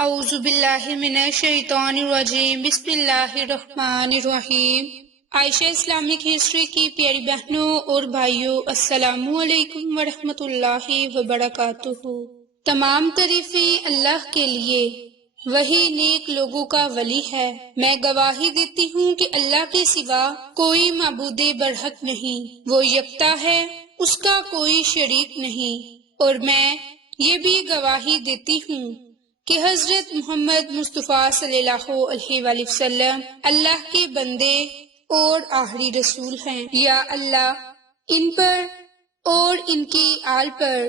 اعوذ باللہ من الشیطان الرجیم، بسم اللہ الرحمن الرحیم۔ عائشہ اسلامک ہسٹری کی پیاری بہنوں اور بھائیوں، السلام علیکم ورحمۃ اللہ وبرکاتہ۔ تمام تعریفیں اللہ کے لیے، وہی نیک لوگوں کا ولی ہے۔ میں گواہی دیتی ہوں کہ اللہ کے سوا کوئی معبود برحق نہیں، وہ یکتا ہے، اس کا کوئی شریک نہیں۔ اور میں یہ بھی گواہی دیتی ہوں کہ حضرت محمد مصطفیٰ صلی اللہ علیہ وآلہ وسلم اللہ کے بندے اور آخری رسول ہیں۔ یا اللہ ان پر اور ان کی آل پر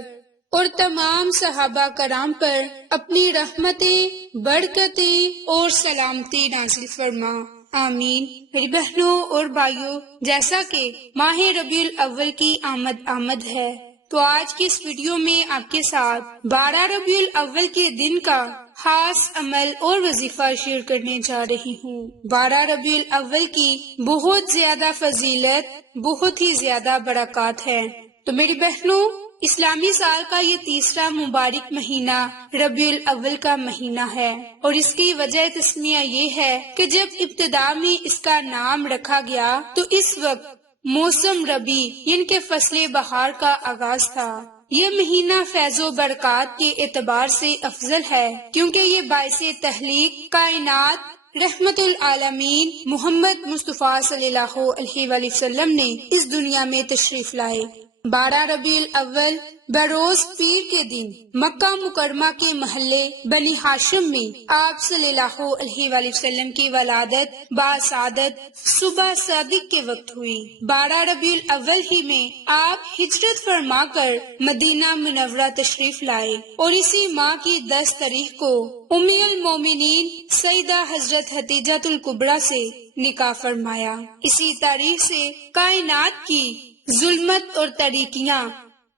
اور تمام صحابہ کرام پر اپنی رحمتیں، برکتیں اور سلامتی نازل فرما، آمین۔ میری بہنوں اور بھائیوں، جیسا کہ ماہ ربیع الاول کی آمد ہے، تو آج کی اس ویڈیو میں آپ کے ساتھ 12 ربیع الاول کے دن کا خاص عمل اور وظیفہ شیئر کرنے جا رہی ہوں۔ 12 ربیع الاول کی بہت زیادہ فضیلت، بہت ہی زیادہ برکات ہے۔ تو میری بہنوں، اسلامی سال کا یہ تیسرا مبارک مہینہ ربیع الاول کا مہینہ ہے، اور اس کی وجہ تسمیہ یہ ہے کہ جب ابتدا میں اس کا نام رکھا گیا تو اس وقت موسم ربیع یعنی کہ فصل بہار کا آغاز تھا۔ یہ مہینہ فیض و برکات کے اعتبار سے افضل ہے، کیونکہ یہ باعث تخلیق کائنات رحمت العالمین محمد مصطفیٰ صلی اللہ علیہ وآلہ وسلم نے اس دنیا میں تشریف لائے۔ 12 ربیع الاول بروز پیر کے دن مکہ مکرمہ کے محلے بنی ہاشم میں آپ صلی اللہ علیہ وآلہ وسلم کی ولادت باسعادت صبح صادق کے وقت ہوئی۔ 12 ربیع الاول ہی میں آپ ہجرت فرما کر مدینہ منورہ تشریف لائے، اور اسی ماہ کی 10 تاریخ کو ام المومنین سیدہ حضرت حتیجہ الکبریٰ سے نکاح فرمایا۔ اسی تاریخ سے کائنات کی ظلمت اور تاریکیاں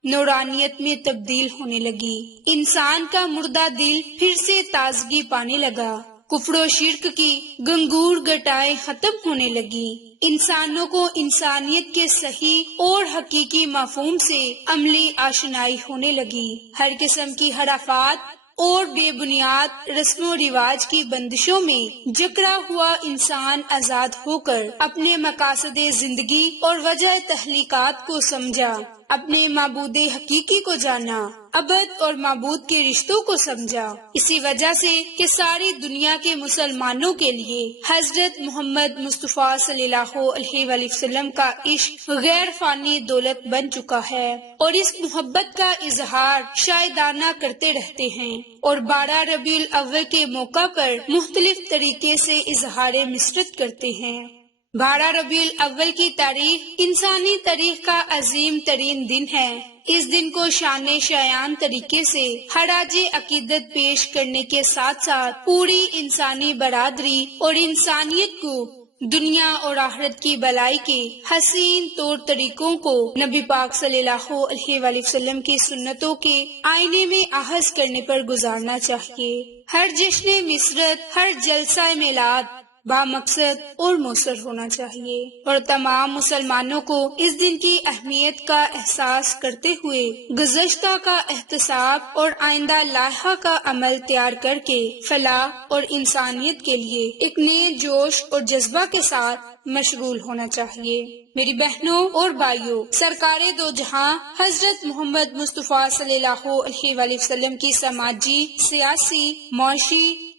نورانیت میں تبدیل ہونے لگی، انسان کا مردہ دل پھر سے تازگی پانے لگا، کفر و شرک کی گنگور گٹائیں ختم ہونے لگی، انسانوں کو انسانیت کے صحیح اور حقیقی مفہوم سے عملی آشنائی ہونے لگی، ہر قسم کی خرافات اور بے بنیاد رسم و رواج کی بندشوں میں جکڑا ہوا انسان آزاد ہو کر اپنے مقاصد زندگی اور وجہ تخلیقات کو سمجھا، اپنے معبود حقیقی کو جانا، ابد اور معبود کے رشتوں کو سمجھا۔ اسی وجہ سے کہ ساری دنیا کے مسلمانوں کے لیے حضرت محمد مصطفیٰ صلی اللہ علیہ وآلہ وسلم کا عشق غیر فانی دولت بن چکا ہے، اور اس محبت کا اظہار شاہدانہ کرتے رہتے ہیں، اور 12 ربیع الاول کے موقع پر مختلف طریقے سے اظہار مسرت کرتے ہیں۔ 12 ربیع الاول کی تاریخ انسانی تاریخ کا عظیم ترین دن ہے۔ اس دن کو شان شایان طریقے سے خراج عقیدت پیش کرنے کے ساتھ ساتھ پوری انسانی برادری اور انسانیت کو دنیا اور آخرت کی بلائی کے حسین طور طریقوں کو نبی پاک صلی اللہ علیہ وآلہ وسلم کی سنتوں کے آئینے میں اخذ کرنے پر گزارنا چاہیے۔ ہر جشن مسرت، ہر جلسہ میلاد با مقصد اور مؤثر ہونا چاہیے، اور تمام مسلمانوں کو اس دن کی اہمیت کا احساس کرتے ہوئے گزشتہ کا احتساب اور آئندہ لائحہ کا عمل تیار کر کے فلاح اور انسانیت کے لیے ایک نئے جوش اور جذبہ کے ساتھ مشغول ہونا چاہیے۔ میری بہنوں اور بھائیوں، سرکار دو جہاں حضرت محمد مصطفیٰ صلی اللہ علیہ وآلہ وسلم کی سماجی، سیاسی،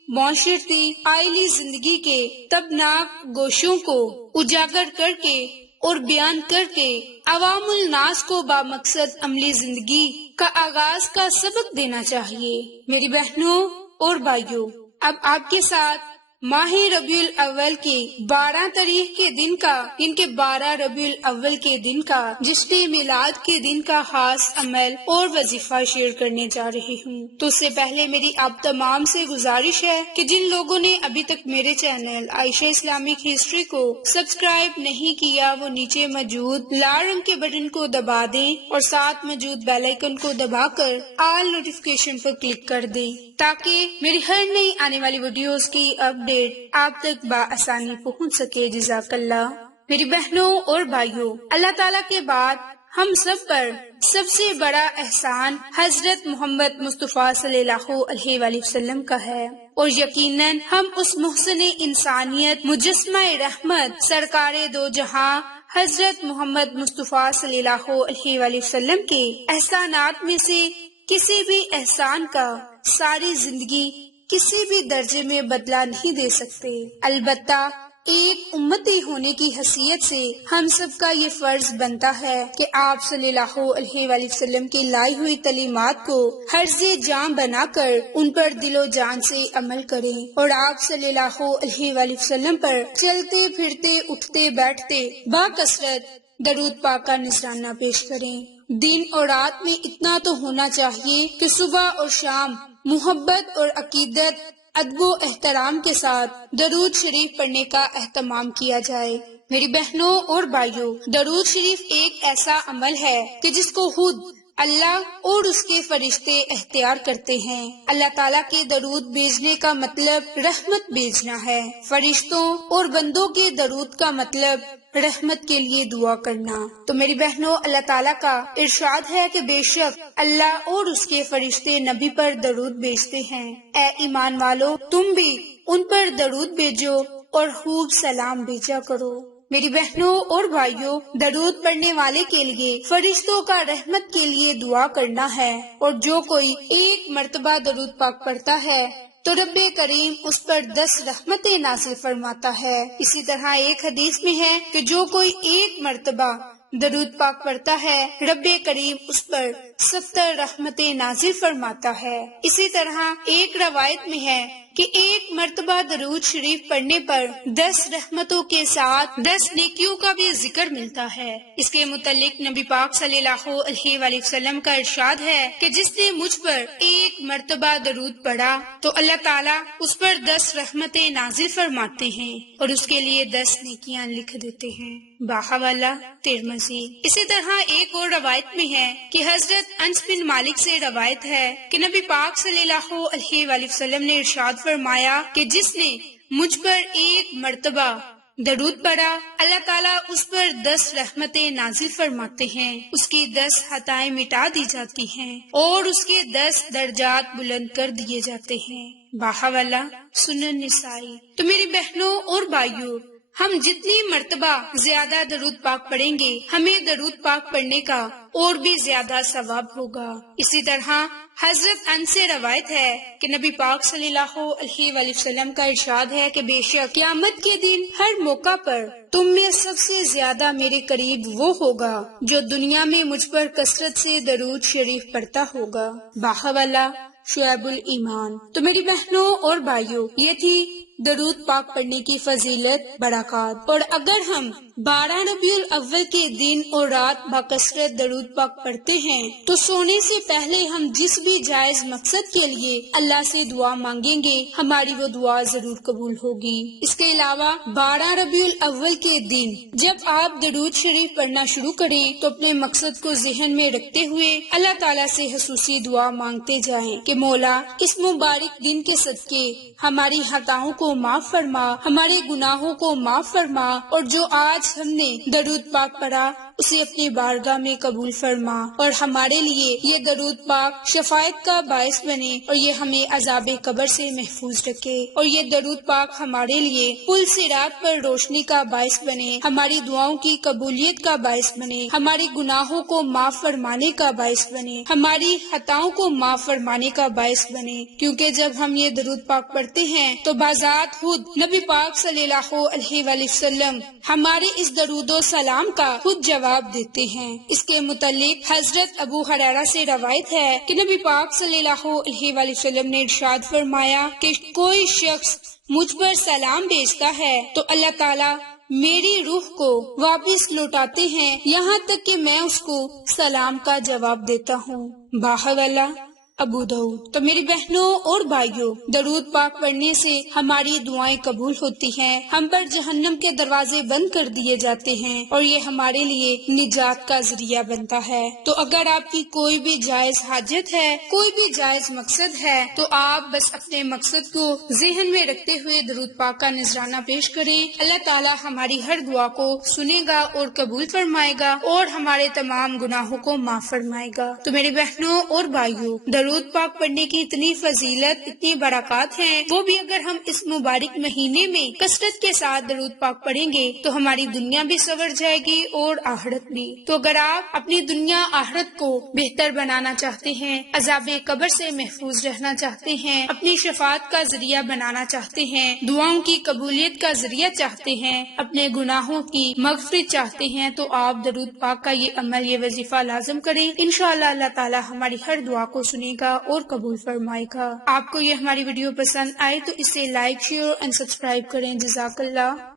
معاشرتی، آئلی زندگی کے تابناک گوشوں کو اجاگر کر کے اور بیان کر کے عوام الناس کو بامقصد عملی زندگی کا آغاز کا سبق دینا چاہیے۔ میری بہنوں اور بھائیوں، اب آپ کے ساتھ ماہ ربیع الاول کے 12 تاریخ کے دن کا، ان کے 12 ربیع الاول کے دن کا جشن میلاد کے دن کا خاص عمل اور وظیفہ شیئر کرنے جا رہی ہوں۔ تو اس سے پہلے میری آپ تمام سے گزارش ہے کہ جن لوگوں نے ابھی تک میرے چینل عائشہ اسلامک ہسٹری کو سبسکرائب نہیں کیا، وہ نیچے موجود لال رنگ کے بٹن کو دبا دیں اور ساتھ موجود بیل آئیکن کو دبا کر آل نوٹیفیکیشن پر کلک کر دیں، تاکہ میری ہر نئی آنے والی ویڈیوز کی اپڈیٹ آپ تک بآسانی پہنچ سکے۔ جزاک اللہ۔ میری بہنوں اور بھائیوں، اللہ تعالیٰ کے بعد ہم سب پر سب سے بڑا احسان حضرت محمد مصطفیٰ صلی اللہ علیہ وآلہ وسلم کا ہے، اور یقیناً ہم اس محسن انسانیت مجسمہ رحمت سرکار دو جہاں حضرت محمد مصطفیٰ صلی اللہ علیہ وآلہ وسلم کے احسانات میں سے کسی بھی احسان کا ساری زندگی کسی بھی درجے میں بدلہ نہیں دے سکتے۔ البتہ ایک امتی ہونے کی حیثیت سے ہم سب کا یہ فرض بنتا ہے کہ آپ صلی اللہ علیہ وآلہ وسلم کی لائی ہوئی تعلیمات کو حرز جاں بنا کر ان پر دل و جان سے عمل کریں، اور آپ صلی اللہ علیہ وآلہ وسلم پر چلتے پھرتے اٹھتے بیٹھتے باکثرت درود پاک کا نذرانہ پیش کریں۔ دن اور رات میں اتنا تو ہونا چاہیے کہ صبح اور شام محبت اور عقیدت، ادب و احترام کے ساتھ درود شریف پڑھنے کا اہتمام کیا جائے۔ میری بہنوں اور بھائیوں، درود شریف ایک ایسا عمل ہے کہ جس کو خود اللہ اور اس کے فرشتے اختیار کرتے ہیں۔ اللہ تعالیٰ کے درود بھیجنے کا مطلب رحمت بھیجنا ہے۔ فرشتوں اور بندوں کے درود کا مطلب رحمت کے لیے دعا کرنا۔ تو میری بہنوں، اللہ تعالیٰ کا ارشاد ہے کہ بے شک اللہ اور اس کے فرشتے نبی پر درود بھیجتے ہیں۔ اے ایمان والو، تم بھی ان پر درود بھیجو اور خوب سلام بھیجا کرو۔ میری بہنوں اور بھائیوں، درود پڑھنے والے کے لیے فرشتوں کا رحمت کے لیے دعا کرنا ہے، اور جو کوئی ایک مرتبہ درود پاک پڑھتا ہے تو رب کریم اس پر 10 رحمتیں نازل فرماتا ہے۔ اسی طرح ایک حدیث میں ہے کہ جو کوئی ایک مرتبہ درود پاک پڑھتا ہے رب کریم اس پر 70 رحمتیں نازل فرماتا ہے۔ اسی طرح ایک روایت میں ہے کہ ایک مرتبہ درود شریف پڑھنے پر 10 رحمتوں کے ساتھ 10 نیکیوں کا بھی ذکر ملتا ہے۔ اس کے متعلق نبی پاک صلی اللہ علیہ وآلہ وسلم کا ارشاد ہے کہ جس نے مجھ پر ایک مرتبہ درود پڑھا تو اللہ تعالیٰ اس پر 10 رحمتیں نازل فرماتے ہیں اور اس کے لیے 10 نیکیاں لکھ دیتے ہیں۔ باحوالہ ترمذی۔ اسی طرح ایک اور روایت میں ہے کہ حضرت انس بن مالک سے روایت ہے کہ نبی پاک صلی اللہ علیہ وآلہ وسلم نے ارشاد فرمایا کہ جس نے مجھ پر ایک مرتبہ درود پڑھا اللہ تعالیٰ اس پر 10 رحمتیں نازل فرماتے ہیں، اس کی 10 خطائیں مٹا دی جاتی ہیں اور اس کے 10 درجات بلند کر دیے جاتے ہیں۔ باحوالہ سنن نسائی۔ تو میری بہنوں اور بھائیوں، ہم جتنی مرتبہ زیادہ درود پاک پڑھیں گے ہمیں درود پاک پڑھنے کا اور بھی زیادہ ثواب ہوگا۔ اسی طرح حضرت انس سے روایت ہے کہ نبی پاک صلی اللہ علیہ وآلہ وسلم کا ارشاد ہے کہ بے شک قیامت کے دن ہر موقع پر تم میں سب سے زیادہ میرے قریب وہ ہوگا جو دنیا میں مجھ پر کثرت سے درود شریف پڑھتا ہوگا۔ باحوالہ شعب الایمان۔ تو میری بہنوں اور بھائیوں، یہ تھی درود پاک پڑھنے کی فضیلت، برکات، اور اگر ہم 12 ربیع الاول کے دن اور رات بکثرت درود پاک پڑھتے ہیں تو سونے سے پہلے ہم جس بھی جائز مقصد کے لیے اللہ سے دعا مانگیں گے ہماری وہ دعا ضرور قبول ہوگی۔ اس کے علاوہ 12 ربیع الاول کے دن جب آپ درود شریف پڑھنا شروع کریں تو اپنے مقصد کو ذہن میں رکھتے ہوئے اللہ تعالیٰ سے خصوصی دعا مانگتے جائیں کہ مولا اس مبارک دن کے صدقے ہماری خطاؤں کو معاف فرما، ہمارے گناہوں کو معاف فرما، اور جو آج ہم نے درود پاک پڑھا اسے اپنی بارگاہ میں قبول فرما، اور ہمارے لیے یہ درود پاک شفاعت کا باعث بنے اور یہ ہمیں عذاب قبر سے محفوظ رکھے، اور یہ درود پاک ہمارے لیے پل صراط پر روشنی کا باعث بنے، ہماری دعاؤں کی قبولیت کا باعث بنے، ہمارے گناہوں کو معاف فرمانے کا باعث بنے، ہماری خطاؤں کو معاف فرمانے کا باعث بنے، کیونکہ جب ہم یہ درود پاک پڑھتے ہیں تو بذات خود نبی پاک صلی اللہ علیہ وآلہ وسلم ہمارے اس درود و سلام کا خود جواب دیتے ہیں۔ اس کے متعلق حضرت ابو ہریرہ سے روایت ہے کہ نبی پاک صلی اللہ علیہ وآلہ وسلم نے ارشاد فرمایا کہ کوئی شخص مجھ پر سلام بھیجتا ہے تو اللہ تعالیٰ میری روح کو واپس لوٹاتے ہیں یہاں تک کہ میں اس کو سلام کا جواب دیتا ہوں۔ باحوالہ ابو داؤد۔ تو میری بہنوں اور بھائیوں، درود پاک پڑھنے سے ہماری دعائیں قبول ہوتی ہیں، ہم پر جہنم کے دروازے بند کر دیے جاتے ہیں اور یہ ہمارے لیے نجات کا ذریعہ بنتا ہے۔ تو اگر آپ کی کوئی بھی جائز حاجت ہے، کوئی بھی جائز مقصد ہے، تو آپ بس اپنے مقصد کو ذہن میں رکھتے ہوئے درود پاک کا نذرانہ پیش کریں۔ اللہ تعالی ہماری ہر دعا کو سنے گا اور قبول فرمائے گا اور ہمارے تمام گناہوں کو معاف فرمائے گا۔ تو میری بہنوں اور بھائیوں، درود پاک پڑھنے کی اتنی فضیلت، اتنی برکات ہیں، وہ بھی اگر ہم اس مبارک مہینے میں کثرت کے ساتھ درود پاک پڑھیں گے تو ہماری دنیا بھی سنور جائے گی اور آخرت بھی۔ تو اگر آپ اپنی دنیا آخرت کو بہتر بنانا چاہتے ہیں، عذاب قبر سے محفوظ رہنا چاہتے ہیں، اپنی شفاعت کا ذریعہ بنانا چاہتے ہیں، دعاؤں کی قبولیت کا ذریعہ چاہتے ہیں، اپنے گناہوں کی مغفرت چاہتے ہیں، تو آپ درود پاک کا یہ عمل، یہ وظیفہ لازم کریں۔ انشاءاللہ اللہ تعالی ہماری ہر دعا کو سنے گا اور قبول فرمائے گا۔ آپ کو یہ ہماری ویڈیو پسند آئے تو اسے لائک، شیئر اور سبسکرائب کریں۔ جزاک اللہ۔